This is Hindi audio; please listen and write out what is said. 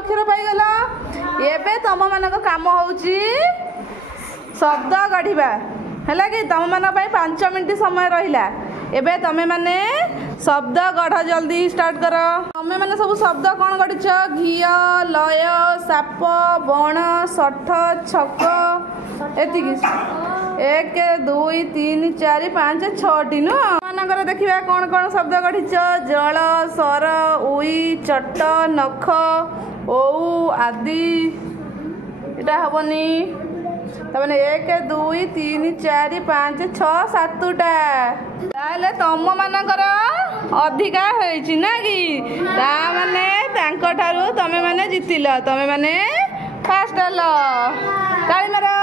अक्षर पाइगल एबे तुम मान काम होउची शब्द गढ़िबा है कि तुम मान 5 मिनट समय रहा एबे तमे माने शब्द गढ़ जल्दी स्टार्ट कर तमे माने सब शब्द कौन गढ़िछ घिय लय साप बण सठ छक एति 1 2 3 4 5 6 नु मानकर देखिबा कौन कौन शब्द गढ़िछ जल सर उई चट नख ओ आदि एटा हबनी तमने 1 2 3 4 5 6 7टा ताले तम मानकर अधिका होइछि ना कि ता माने तांको ठारू तमे माने जितिल तमे माने फास्ट हलो ताली मारो।